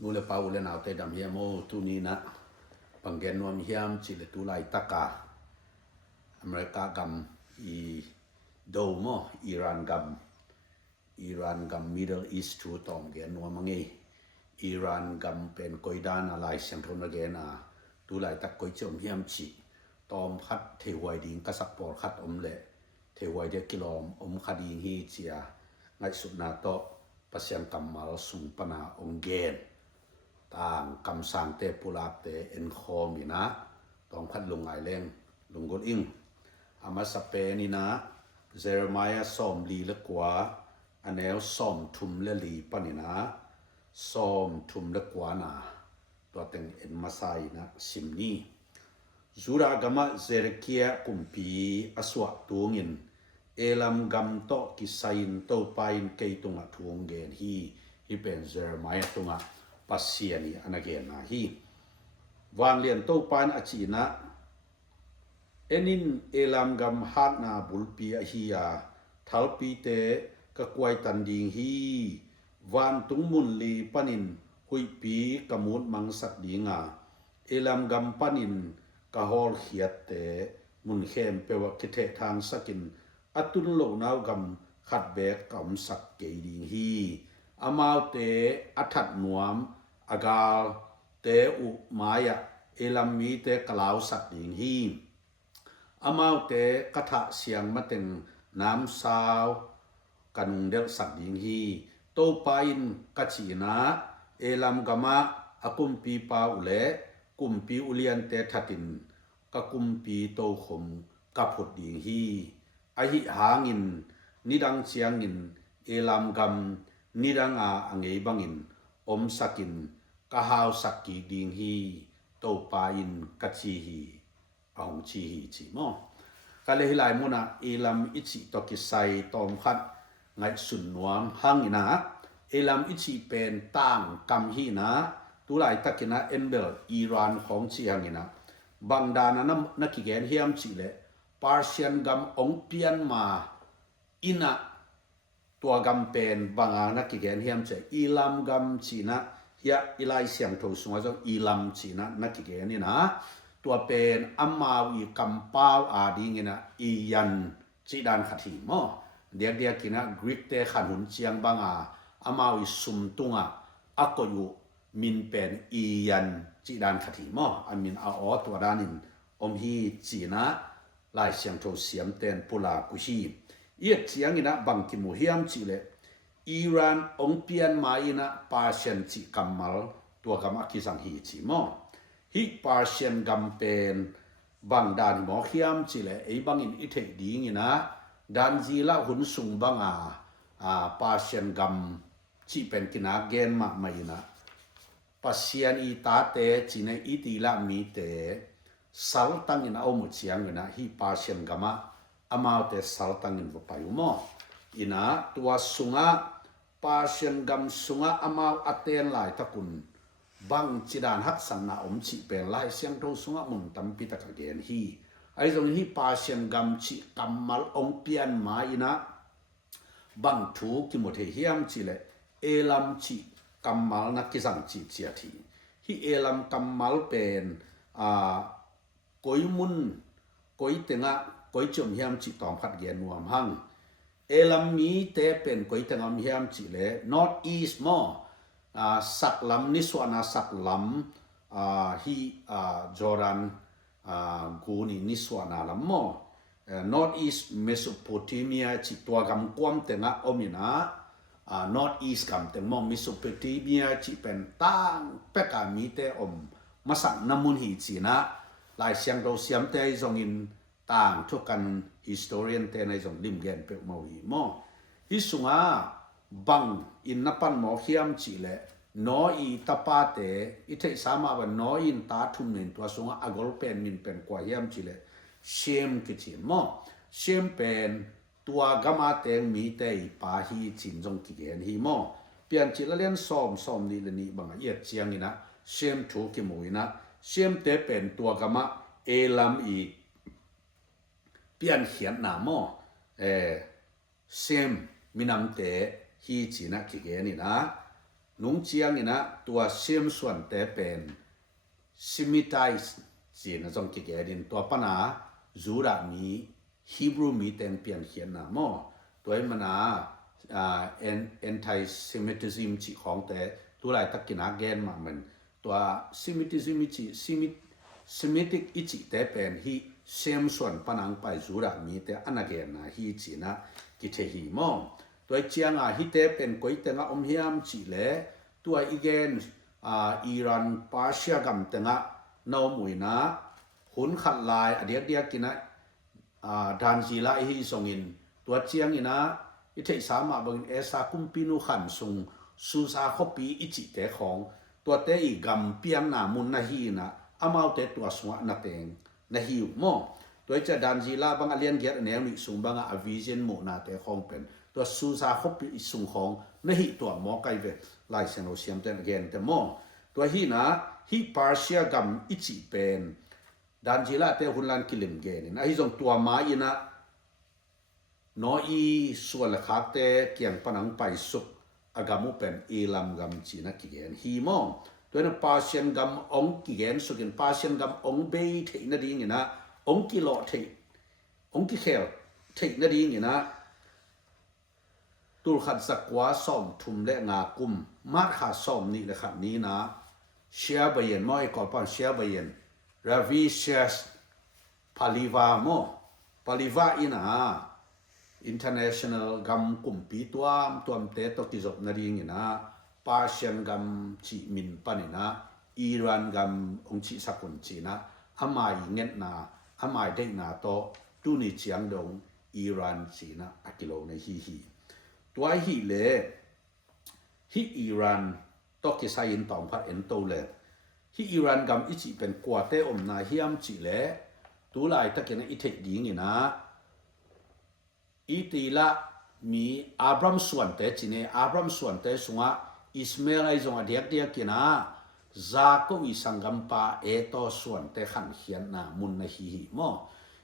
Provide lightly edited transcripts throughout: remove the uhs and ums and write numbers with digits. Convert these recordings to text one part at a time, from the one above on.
นูเลปาอุเลนาวเตดำเฮียโมตุนีนะปังเกนนวมเฮียมจิเลตุไลตะกาอเมริกากัมอีโดโมอิหร่านกัมมิดเดิลอีสต์ทูตอมเกนนวมมังเออิหร่านกัมเป็นกอยดานอะไรเสียงทนเกนาตุไลตะกอยจมเฮียมจิตอมคัดเทวายดิงกษักปอร์คัดอมเละเทวายเดกิลอมคดีฮีเจียไงสุดนาโตปัสยังกัมมาลสุงปนาองเกนต่างคำสั่งเตปุลาเตเอ็นคอมีนะต้องพัดลงไอเลงลงกดอิงอามาสเปนีนะเซเรมายาสอมลีละกว่าอันเอลสอมทุมเลลีปนินะสอมทุมละกว่านะตัวเต็งเอ็นมาไซนะสิมนีจูรากามะเซเรเกียกุมปีอสวะตัวงินเอลัมกัมโตกิไซน์โตไปน์เกยตุงะทวงเกนฮีเป็นเซเรมายาตุงะปัสเซียนีอันเกนนะฮีวางเลียนโตปานอจีนะเอ็นินเอลัมกัมฮัดนาบุลปีอฮียาทัลปีเตกะกวยตันดิงฮีวานตุงมุนลีปานินหุยปีกะมูดมังสักดิงาเอลัมกัมปานินกะฮอลเขียดเตมุนเข้มเปวะคิเททางสักินอัตุนโลนาวกัมขัดเบกกัมสักเกดิงฮีอามาวเตอัทัดนวมอากาลเตอุมายะเอลัมมีเตกลาวสักดิงฮีอามาวเตกะทะเสียงมะเต็งน้ำสาวกันเดลสักดิงฮีโตปาอินกัจจีนะเอลัมกามะอากุมปีปาอุเลกุมปีอุเลียนเตทัตินกะกุมปีโตขมกะพุดดิงฮีอหิหางินนิดังเชียงินเอลัมกัมนิดังอังเอบังอินอมสักินกะฮาวสักกีดิงฮีโตปาอินกัจจีฮีอาหงชีฮีจีโมกะเลหิลายมุนะเอลัมอิจิตอกิไซตอมคัดไงสุนนวมหังอินะเอลัมอิจิเป็นต่างกัมฮีนะตุลายตะกินะเอ็นเบลอิหร่านของชีหังอินะบังดานะนักกิเกนเฮียมจิเลปาร์เซียนกัมองเปียนมาอินะตัวกัมเป็นบางนักกิเกนเฮียมเจอิลัมกัมจีนะเฮียอิไลเสียงทูสงว่าจะอิลัมจีนะนักกิเกนนี่นะตัวเป็นอัมมาวีกัมปาวอาดีงินะอียันจีดานขัดหิมอเดียกินะกรีกเตขันหุนเจียงบางอัมมาวีสุมตุงอักโกยูมินเป็นอียันจีดานขัดหิมออันมินอาออตัวดานินอมฮีจีนะลายเสียงทูเสียมเตนปุลากุชีเอียดเสียงงินะบังกิมูเฮียมจีเลอิหร่านองเปียนมาอินะปาเชนจีกัมมัลตัวกัมอักิสังฮีจีมอฮิปาเชียนกัมเป็นบางดานหมอเขียมจิเลไอบางอินอิเทดีงินะดานจีละหุนสุงบางปาเชียนกัมจีเป็นกินาเกนมาไม่นะปัสเซียนอีตาเตจีเนอีตีละมีเตสัลตังอินเอาหมดเสียงงินะฮิปาเชียนกัมอามาเตสัลตังอินวปายุโมอินะตัวสุงะปาเชียนกัมสุงะอามาอัตเตนหลายตะกุนบางจีดานฮักสันนาอมชีเป็นลายเสียงโตสุงะมุนตัมปิตะกเกนฮีไอตรงนี้ปาเชียนกัมชีกัมมัลองเปียนมาอินะบางถูกที่หมดเฮียมชีเลเอลัมชีกัมมัลนักกิสังชีเจียทีฮีเอลัมกัมมัลเป็นกอยมุนกอยเตงะกอยจมเฮียมชีตอมขัดเกนนวมหังเอลัมมีเตเป็นกอยเตงะเฮียมชีเล North East มอสักลำนิสวานาสักลำฮีจอรันกูนี่นิสวานาลำโม North East Mesopotamia จิตัวกำกวมเตงะอมินะNorth East กำเตงโม Mesopotamia จิเป็นตั้งเป็กามีเตอมมาสักน้ำมุนหีจีนะลายเสียงเราเสียมเตยจงอินต่างทุกกัน historian เตในจงลิมเกนเปกมาวีโมฮิสุงาบังอินนับปันหมอเขียมจีเลนออีตาปาเตอิเทสามาวันนออินตาทุมนินตัวสงอากอลเป็นมินเป็นกว่าเขียมจีเลเชมกิจิมอเชมเป็นตัวกามาเตงมีเตยปาฮีจินจงกิเกนฮีมอเปลี่ยนจิละเลียนซ้อมนี่ละนี่บังเอียดเจียงนี่นะเชมถูกกิมุยนะเชมเตเป็นตัวกามาเอลัมอีเปลี่ยนเขียนหนามอเชมมินำเตฮีจีนะกิเกนี่นะ นุงเจียงนี่นะตัวเสียมส่วนแต่เป็นซิมิไตส์จีนจงกิเกดินตัวปัญหาจูรามีฮีบรูมีเต็นเปลี่ยนเขียนนะมอตัวมันนะanti Semitism จีของแต่ตัวไรตักกินอาเกนมามันตัว Semitism จี Semitic อีจีแต่เป็นฮีเสียมส่วนปัญหาไปจูรามีแต่อันนั้นเกนนะฮีจีนะกิเทฮีมอตัวเจียงฮิเตเป็นก๋วยเตี๋ยวอมเฮียมจีเล่ตัวอีเกนอิหร่านปาเซียกัมเตงะนอมวยนะหุ่นขัดลายอเดียกกินนะดานจีละฮีส่งอินตัวเจียงอินะอิเทสามารถบังเอสาคุมปินุขันส่งสุสาคบีอิจิเตของตัวเตอีกัมเปียงนามุนนะฮีนะอามาเตตัวสวะนาเตงนะฮีมอตัวจะดานจีละบังอเลียนเกียรแนวนิสุงบังอวิเจนโมนาเตของเป็นตัวสุสาคบีสุงของนะฮีตัวหมอไกเวไลเซนโอเซียมเตนเกนเตมอตัวฮีนะฮีปาร์เซียกัมอิจิเป็นดานจีละเตหุนลันกิลิมเกนนะฮีจงตัวมาอินะนออีส่วนละคักเตเกียงปนังไปสุกอากามุเป็นเอลัมกัมจีนะกิเกนฮีมองตัวนั้นปาเซียนกัมองกิเกนสุกินปาเซียนกัมองเบยเทนดีนี่นะองกิโลเทองกิเคลเทนดีนี่นะตุลขัดสักว่าส่อมทุมและงากุมมาขาส่อมนี่เลยครับนี้นะเชียบเย็นมอไอ้ก่อปันเชียบเย็นราวิเชียสพาลิวาโมพาลิวาอินะinternational กัมกุมปีตัวเตตกิจบนาดีนี่นะปาเซียนกัมจีมินปานินะอิหร่านกัมองจีสกุลจีนะอามายิงเงินนะอามาเด็กนะโตตุนิเจียงดงอิหร่านจีนะอากิโลในฮีตัวฮีเล่ฮีอิหร่านตอกิสายินตองพัดเอ็นโตเล่ฮีอิหร่านกัมอิจิเป็นกัวเตอมนาฮิอัมจิเล่ตัวไล่ตะเกียนอิเทดีงี้นะอีตีละมีอับรามส่วนเตจิเนอับรามส่วนเตสงะอิสมาเอลไอจงอเดียกกินะซาโกวิสังกัมปาเอโตส่วนเตขันเขียนนะมุนนะฮีมอ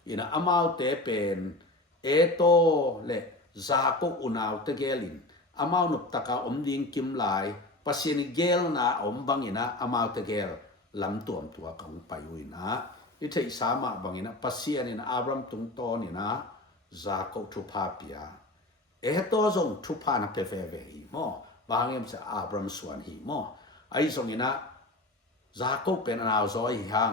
อินะอามาวเตเป็นเอโตเล่ซาโกอุนาวเตเกลินอามาวนุปตะกาอมดิงกิมไลปัสยานิเกลนะอมบังอินะอามาวเตเกลลำตัวของไปวินะอิเทสามะบังอินะปัสยานินะอับรามตุงโตนี่นะซาโกทุพาเปียเอโตจงทุพานะเปเฟเวฮีมอบางอย่างจะอับรามส่วนฮีมอไอ้ทรงนี้นะซาโกเป็นอนาวซอยหัง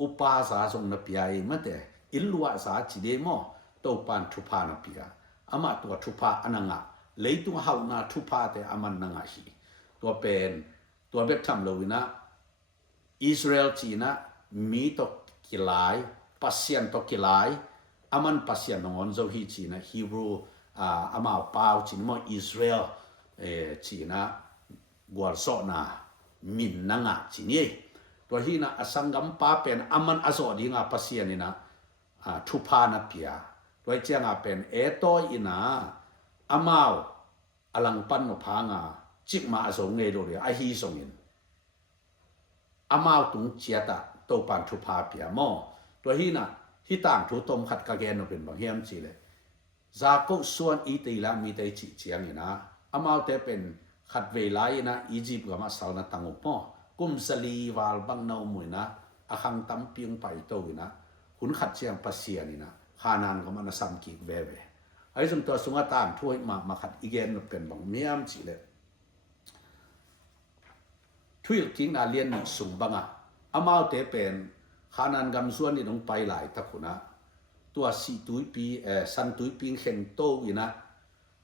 อุปาสาทรงนับยายมาแต่อิลวัสาจิเดมอโตปันทุพานะเปียอามาตัวทุพาอันงะเลยตัวเฮานาทุพาแต่อามันนงะฮีตัวเป็นตัวเบ็ดทำเลยนะอิสราเอลจีนะมีตกกิลายปัสยันตกกิลายอามันปัสยันนงอนโจฮีจีนะฮีบรูอามาเปาจีนมออิสราเอลจีนะกัวโซนามินนังะจีนี่ตัวฮีนะอสังกัมปาเป็นอามันอโซดีงาปัสยันนี่นะทุพานะเปียตัวเจ้างาเป็นเอโตอินะอามาวอลังปันนพางาจิกมาอโศงเงโดเรียไอฮีส่งอินอามาวตุงเจียตะโตปันทุพาเปียมอตัวฮีนะที่ต่างทุตมขัดกะเกนเป็นบางเฮียมจีเลยจากกุส่วนอีตีละมีแต่จีเจียงนี่นะอามาวเตเป็นขัดเวลานะอียิปต์กับมาสาวนะตังอุปมอกุมสลีวาลบังนาวมวยนะอาคังตั้มเปียงไปโตวินะหุ่นขัดเชียงปัสเซียนี่นะขานานกับมันสัมกิกเวไอ้สมตัวสุงตามถ้วยมาขัดอีเกนเป็นบางเมียมจีเลยทุยกิงนาเลียนนี่สุงบังอ่ะอามาวเตเป็นขานานกำส่วนนี่ต้องไปหลายตะคุนะตัวสีตุยปีสันตุยปีเข็นโตวินะ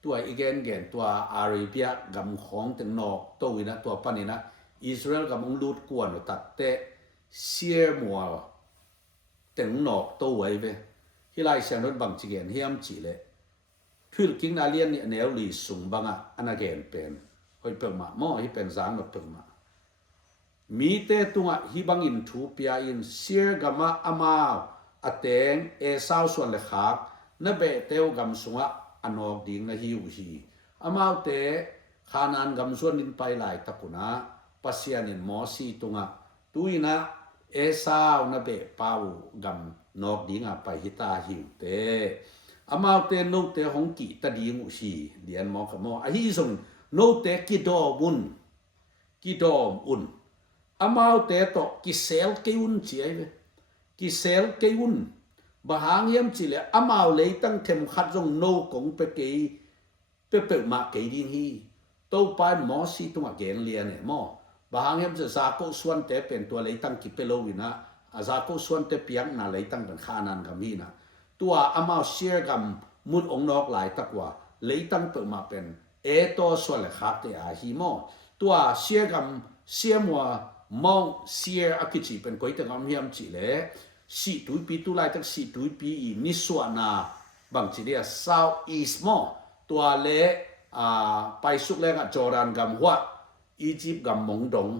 ตัวอีเกนตัวอาราเบียกำของตึงนอกโตวินะตัวปันนี่นะอิสราเอลกำองลูดกวนตัดเตะเสียมัวตึงนอกโตไว้เว้ที่ไล่เสียงรถบังจีเกนเฮียมจีเลยทุยกิงนาเลียนนี่แนวลีสุงบังอ่ะอันนั้นเกนเป็นคอยเปิดมาหม้อให้เป็นสารมาเปิดมามีเตตุงะฮิบังอินทูปียอินเสียกามาอามาวอเตงเอซาวส่วนเลขาบนเบเตวกำสุงะอนอกดิ่งนะฮิวฮีอามาวเตขานานกำส่วนนินไปหลายตะกุนะปัสยานินมอสีตุงะตุยนะเอซาวนเบปาวกำนอกดิ่งะไปฮิตาฮิวเตอามาวเตโนเตหงกิตะดิ่งอุชีเดียนมอขมออหิสงโนเตกิโดบุน ki dom un amau te to ki sel ke un chi ai ki sel ke un bahang yam chi le amau le tang them khat jong no kong pe ke pe ma ke ding hi to pai mo si tu ma gen lian ne mo bahang yam za ko suan te pen to le tang ki pe lo wina aza ko suan te piang na le tang ban khanan gam hi na tua amau share gam mun ong nok lai takwa le tang pe ma pen e to so le khat te a hi mo tua share gam share mo mong share akichi pen koi ta gam hiam chi le si tui pi tu lai tak si tui pi i ni swa na bang chi dia south east mo tua le pai suk le nga Jordan gam hwa Egypt gam mong dong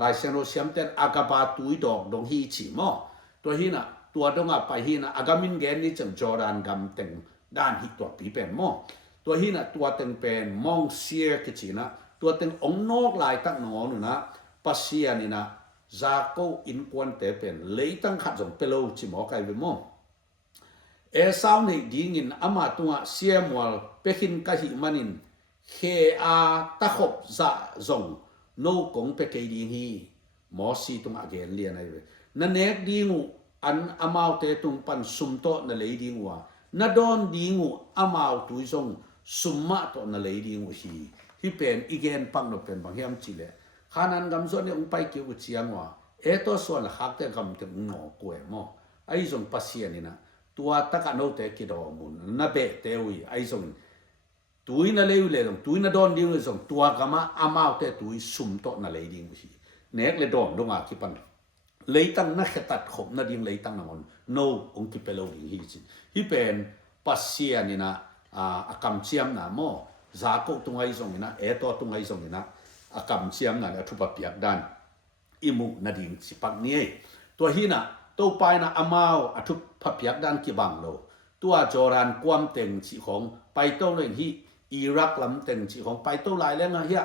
lai sen ro siam ten agaba tui dok dong hi chi mo tua hi na tua dong a pai hi na agamin gen ni chang Jordan gam teng dan hi tua pi pen mo tua hi na tua teng pen mong share ki chi na tua teng ong nok lai tak no nu na pasia ni na za ko in kwan te pen le tang khat jong pelo chi mo kai ve mo e sau nei ding in ama tunga siamwal pekin ka hi manin he a ta khop za zong no kong pe ke ding hi mo si tunga gen lian ai ve na nek dingu an amau te tung pan sum to na le ding wa na don dingu amau tu zong summa to na le ding hi pen igen pang no pen bang hiam chi le khanan gam zo ne ung pai ki u chiang wa e to so la hak te gam te ngo ko e mo ai zong pasia ni na tua taka no te ki do mun na be te ui ai zong tui na leu le dong tui na don ding le zong tua gama amau te tui sum to na le ding hi nek le don donga ki pan le tang na khetat khop na ding le tang na mon no ong ki pelo ding hi chi hi pen pasia ni na akam chiam na mo za ko tungai zong na e to tungai zong na akam chiam na thu pa piak dan imu na ding sipak ni to hi na to pai na amao athu pa piak dan ki bang lo tua Jordan kwam teng chi khong pai to le hi Iraq lam teng chi khong pai to lai le nga hia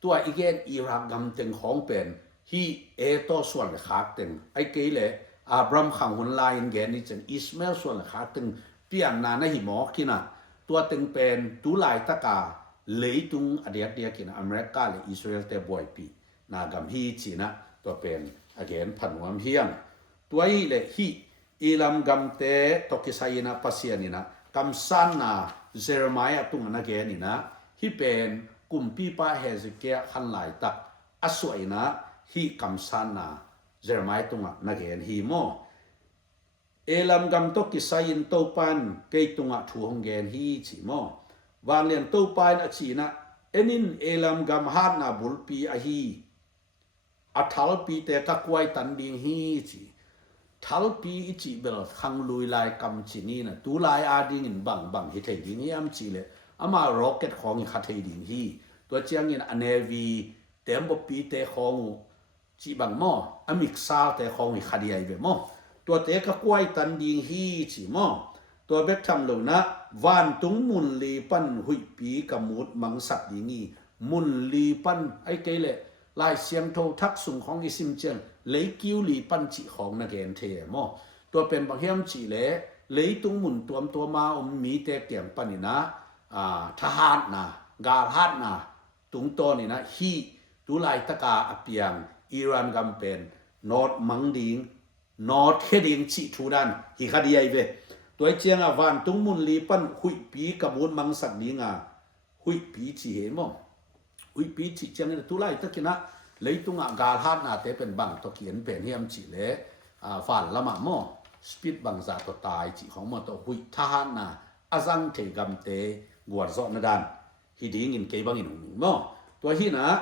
tua igen Iraq gam teng khong pen hi e to suan le khak teng ai ke le Abraham khang hun lain gen ni chen Ismail suan le khak teng pian na na hi mo kina tua teng pen tu lai taka leitung adiak dia kina America le Israel te boy pi na gam hi chi na to pen again phanwam hiang tuai le hi ilam gam te tokisayina pasianina kam san na Jeremiah tung na ge ni na hi pen kumpi pa Hezekiah khan lai tak aswai na hi kam san na Jeremiah tung na ge hi mo elam gam tokisayin to pan ke tunga thu hong gen hi chi mo wang lian to pan a chi na enin elam gam hat na bulpi a hi athal pi te ka kwai tan ding hi chi thal pi chi bel khang lui lai kam chi ni na tu lai a ding in bang hi thei ding yam chi le ama rocket khong kha thei ding hi to chiang in anevi tembo pi te khong chi bang mo amik sa te khong kha di ai ve mo to te ka kwai tan ding hi chi mo to bek tham lo na van tung mun li pan hui pi kamut mang sat ding ni mun li pan ai ke le lai siang tho thak sung khong i sim chen lấy kiu li pan chi khong na gen the mo to pen bang hiam chi le lấy tung mun tuam to ma mi te tiang panina thahat na gar hat na tung to ni na hi tu lai taka apiang Iran gam pen not mang ding not heading chi thu dan hi khadi ai ve toy chiang a van tung mun li pan hui pi kabun mang sak dinga hui pi chi he mo hui pi chi chiang ni tu lai takina lấy tung gà hát na te pen bang to kian pen hiam chi le phản lama mo speed bang za to tai chi khong mo to hui tha na azang the gam te guar zo na dan hi ding in ke bang in mo to hi na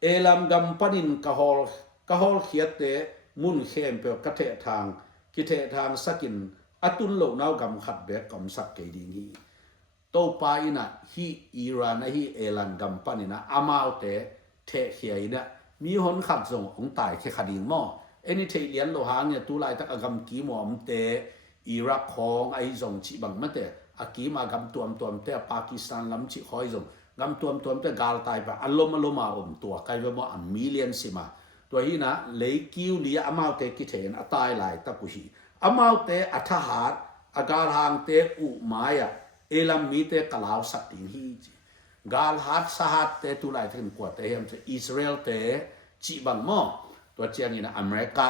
elam gam panin ka hol khiat te mun khem pe ka the thang ki the thang sakin atun lo naw gam khat be kam sak ke ding hi to pa ina hi Iran hi elam gam panina amau te the hiai naมีคนขัดส่งองตายแค่คดีหม้อเอ็นี่เทียนโลหะเนี่ยตุลายตักกำกีหมอมเตอิรักของไอส่งชิบังมาเตอากีมากำตัวเตปากีสถานลำชิคอยส่งกำตัวเตกาลตายไปอารมณ์มาตัวใครว่ามันมิเลียนสิมาตัวนี้นะเลยคิวเลียอามาเตกิเทนอตายหลายตะกุชีอามาเตอัฐหารอากาศหางเตอุมายะเอลัมมีเตกลาวสักติงฮี กาลฮัดสหัดเตตุไลถึงกว่าเตเฮมจะอิสราเอลเตจีบังมอตัวเจียงนี่นะอเมริกา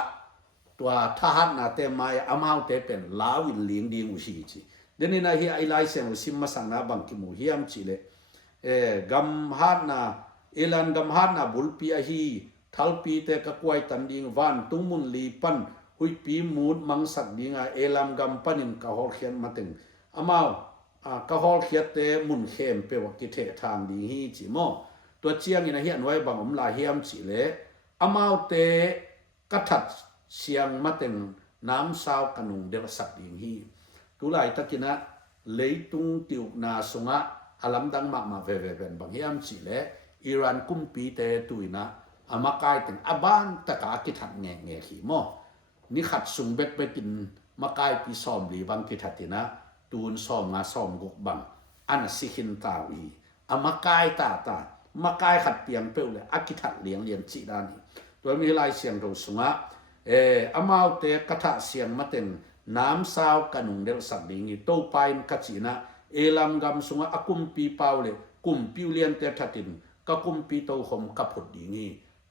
ตัวทหารนาเตมายอามาเตเป็นลาวินลิงดีมุชีจีเดี๋ยวนี้นะฮีไอไลเซนซิมมาสังนาบังกิมูฮิมจีเลกัมฮัดนาเอลันกัมฮัดนาบุลปีอาฮีทัลปีเตกกวยตันดิงวันตุงมุนลีปันหุยปีมูดมังสักดิงาเอลัมกัมปันินกะฮอลเขียนมาถึงอามากะฮอลเขียนเตมุนเข้มเปวกิเททางดีฮีจีโมตัวเจียงนี่นะเฮียนไว้บังอมลาเฮียมจีเลอามาเตกะทัดเสียงมาถึงน้ำสาวกนุงเดวสักดิงฮีตุไลตะกินะเลยตุงติวนาสงะอาลัมดังมาเวเป็นบางเฮียมจีเลอิรันกุมปีเตตุยนะอามากายถึงอาบ้านตะกากิทัดแง่ขี้โมนี่ขัดสุงเบ็ดไปกินมากายปีซ้อมหรือบางกิทัดตินะตูนซ้อมงาซ้อมกุกบังอันสิขินตาวีอามากายตามากายขัดเปียงเปลเลยอากิทัดเลี้ยงจีดานี่ตัวมีลายเสียงตรงสุงะอามาเตกะทะเสียงมาเต็งน้ำสาวกนุงเดลสักดิงีโตไปมกัจีนะเอลัมกำสุงะอากุมปีเปาเลยกุมปิวเลียนเตทัดินกะกุมปีโตหมกับผดดีงี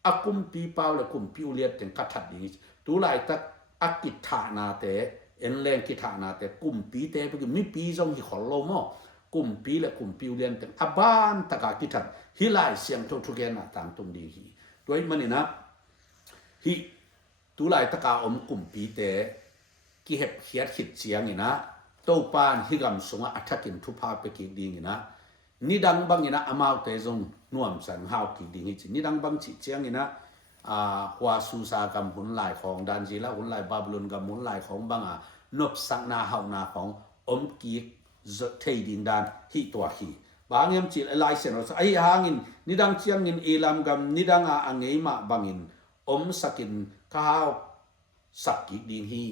อากุมปีเปาเลยกุมปิวเลียนเต็งกัทัดดีงีตัวลายตักอากิฐานาเตเอ็นแรงกิฐานาเตกุมปีเตไปกิมีปีจงหิขอลโลมอกุมปีและกุมปิวเลียนเต็งอาบ้านตะกากิทัดฮิลายเสียงทุกแกนาตามตรงดีฮีด้วยมันนี่นะฮิตุลายตะกาอมกุมปีเตกิเห็บเขียดขิดเสียงนี่นะโตปานฮิกำสงอัฐกินทุพาไปกิดีนี่นะนี่ดังบังนี่นะอามาวเตจงน่วมสันหาวกิดีนี่จีนี่ดังบังจีเจียงนี่นะหัวซูซากำหุ่นลายของดันจีละหุ่นลายบาบิโลนกำหุ่นลายของบังนบสังนาเฮานาของอมกีเทดินดานฮิตัวฮีบางยามจีลายเซนไอหางินนี่ดังเจียงงินเอลามกำนี่ดังอังเงยมาบังินอมสกินข้าวสักกิดีฮี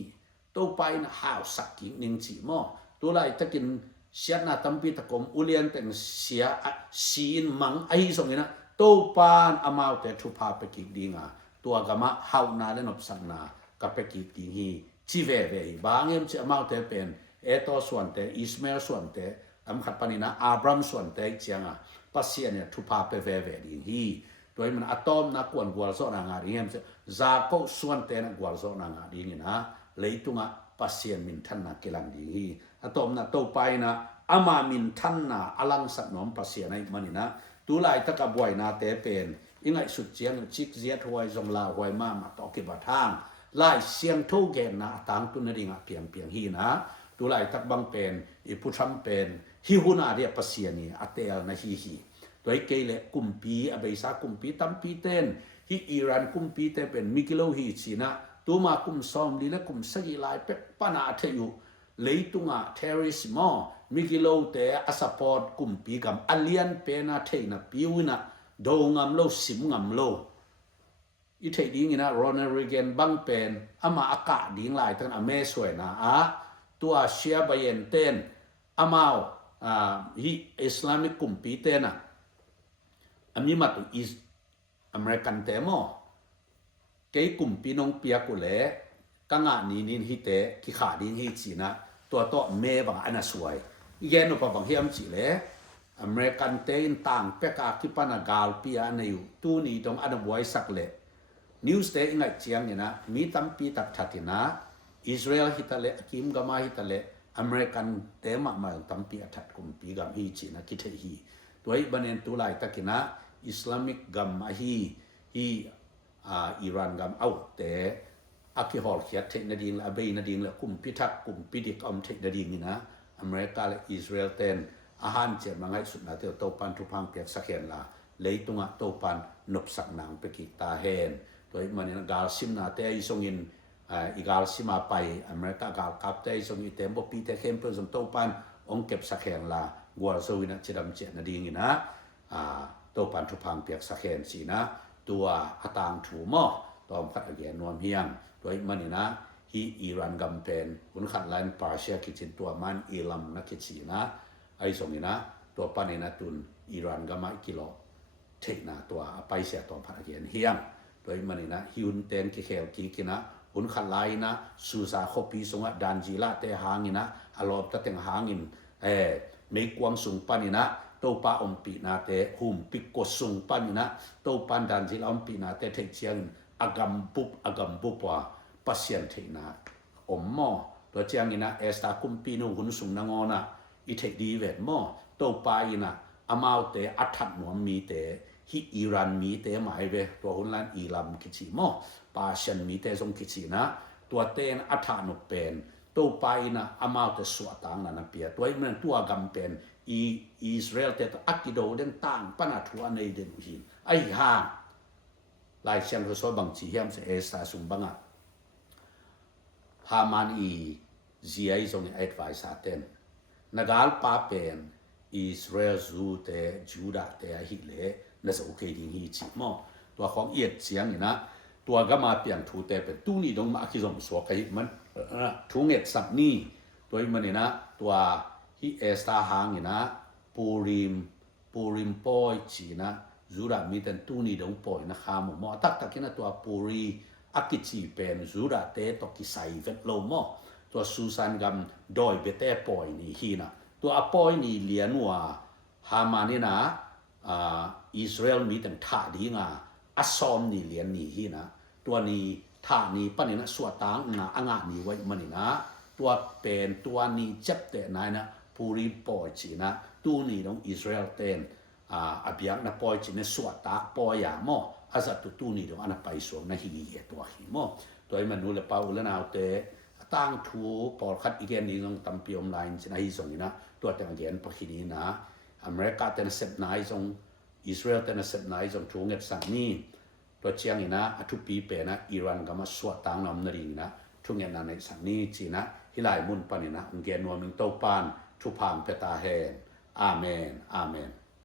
ตัวไปนะหาวสักกินิงจีมอตัวไรตะกินเสียนาตัมปีตะกมอุเลียนแต่งเสียซีนมังไอส่งนี่นะตัวปานอามาวแต่ทุพาไปกิดีงาตัวกามะหาวนาและนบสังนากับไปกิดีฮีจีเวเวบางยามจีอามาวแต่เป็นเอโตส่วนแต่อิสมาเอลส่วนแต่อัมขัดปานินะอับรามส่วนแต่เจียงปัสเซียเนี่ยทุพาไปเวเวดีฮีโดยมันอะตอมนักกวนกวลโซนางาดีเห็นจะจากก็ส่วนแต่นักกวลโซนางาดีนี่นะเลยตุงะปัสเซียนมินทันนักกิลังดีฮีอะตอมนักโตไปนะอามามินทันนาอลังสักน้อมปัสเซียนในมันนี่นะตุลายตะกบวยนาเตเป็นยังไงสุดเจียงชิกเจียทวยจงลาหวยมาต่อกิบทางไล่เสียงทูเกนนะต่างตุนดิ่งเปียงฮีนะตุลายตะบังเป็นอีผู้ทำเป็นฮิหุนาเรียปัสเซียนี่อเตลนะฮีโดยเกลกุมปีอเบซากุมปีตัมปีเตนฮิอิรันกุมปีเตเป็นมิกิโลฮีชีนะตัวมากุมซอมดีและกุมสกิลายเป็ปปนาเทยุเลยตุงะเทริสมอมิกิโลเตอสปอร์ตกุมปีกัมอเลียนเปนาเทนะปิวนะโดงามโลสิมงามโลอีเทดิ้งนะโรนัลด์เรแกนบังเป็นอามาอากาศดิ้งลายตั้งอเมสวยนะตัวเชียบเยนเตนอามาวฮิอิสลามิกกุมปีเตนะอามีมาตุอิสอเมริกันเตมอเกี่ยกุมปีนงเปียกุเล่กังอานินฮิเตกิขาดินฮิจีนะตัวโตเมบังอันน่ะสวยอีแกนุปบังเฮียมจีเล่อเมริกันเตนต่างเป็กอาคิปานากาลปีอันนี้อยู่ตู้นี้ตรงอันบวยสักเล่นิวส์เตอิงไงเจียงเนี่ยนะมีตั้มปีตักทัดนะอิสราเอลฮิตาเล่คิมกามาฮิตาเล่อเมริกันเตมาตั้มปีทัดกุมปีกัมฮิจีนะคิดให้ฮีตัวอีบันเองตัวลายตะกินะอิสลามิกกัมฮีอิรันกัมเอาแต่อักฮอลเขียดเทนดิงละเบนดิงละกุมพิทักกุมพิดิกอมเทนดิงนี่นะอเมริกาและอิสราเอลเตนอาหารเจ็ดมังไงสุดนะเที่ยวโตปันทุพังเปียกสักเห็นละเลยตุงะโตปันนบสักนางไปกิตาเฮนโดยมันกาลซิมนาเตยส่งอินอีกาลซิมาไปอเมริกากาลกับเตยส่งอินเต็มบ่ปีเตเข้มเพื่อส่งโตปันองเก็บสักเห็นละกัวโซวินะจิดำเจนดิงนี่นะโตปันทุพังเปียกสักเห็นสีนะตัวอัตางถูมอตอมขัดอเกียนนวมเฮียงโดยมันนี่นะฮีอิรันกัมเป็นหุ่นขัดไลน์ปาเชียคิดจินตัวมันอิลัมนักคิดสีนะไอ้ส่งนี่นะตัวปันนี่นะตุนอิรันกัมมากิโลเทนะตัวไปเสียตอมขัดอเกียนเฮียงโดยมันนี่นะฮิุนเตนกิเคลกิกินะหุ่นขัดไลน์นะสุสาคบปีสงะดันจีละเตหางินะอารมณ์ตะเตงหางินไม่กวางสูงปันนี่นะ ตัวป้าอมปีนาเตหุ่มปิกกสุงปันนะตัวปันดันจิลอมปีนาเตเทเชียงอากำบุบว่าปัสเซียนเทนะอมหม้อตัวเชียงนี่นะเอสตาคุมปีนูหุ่นสุงนางอนะอีเทดีเวทหม้อตัวป้าอีนะอามาวเตอัฐัดหนวมมีเตฮิอิรันมีเตหมายเวตัวหุ่นลันอิลัมกิจิหม้อปาเชนมีเตทรงกิจินะตัวเตนอัฐานุเป็นตัวไปนะอามาวเตสวดตังนันเปียตัวมันตัวกำเป็นอิสราเอลเตตอักิโดเดนต่างปนัดหัวในเดนหินไอ้ห่าลายเชียงก็สวยบางจีเฮียมเสเอสตาสุงบังอ่ะฮามันอีเจียอีทรงเอ็ดไวส์อาเตนนักาลป้าเป็นอิสราเอลจูเตจูดาเตอหิเลนั่นจะโอเคดีฮีจิมอตัวของเอียดเสียงนี่นะตัวก็มาเปลี่ยนทูเตเป็นตู้นี่ตรงมาคิดสมสวกไอ้มันทูเง็ดสับนี่ตัวมันนี่นะตัวฮิเอสตาหางนี่นะปูริมปอยจีนะจูดามีแต่ตู้นี่ตรงปอยนะข้ามมอตักกินนะตัวปูรีอากิจีเป็นจูดาเตตกิไซเวทโลมอตัวซูซานกัมดอยเบเตปอยนี่ฮีนะตัวปอยนี่เลียนว่าฮามานี่นะอิสราเอลมีแต่ท่าดีงาอัสซอมนี่เลียนนี่ฮีนะตัวนี้ท่านี้ปนี่นะสวดตังนะอ่างนี่ไว้มันนี่นะตัวเป็นตัวนี้เจ็บแต่นายนะปูริปอยจีนะตู้นี้ต้องอิสราเอลเต้นอาบิยักนะปอยจีนะสวดตาปอยอย่างมออาศัตตู้นี้ต้องอันไปสวงนะฮีตัวฮีมอตัวมันนู่นละเปาละนาวเตตั้งทูปอดคัดอีกแกนี้ต้องตั้มปีอมไลน์จีนะฮีส่งนี่นะตัวแต่งเกณฑ์ปะคีนี้นะอเมริกาเต้นเซปนายส่งอิสราเอลเต้นเซปนายส่งทูเงตสังนี่ตัวเชียงนี่นะทุกปีเป็นนะอิหร่านก็มาสวดตังนำนริงนะทุกเงตนั้นในสังนี่จีนะฮิไลมุนปานี่นะองเกนวมิงโตปานทุพามเพตาเฮนอาเมน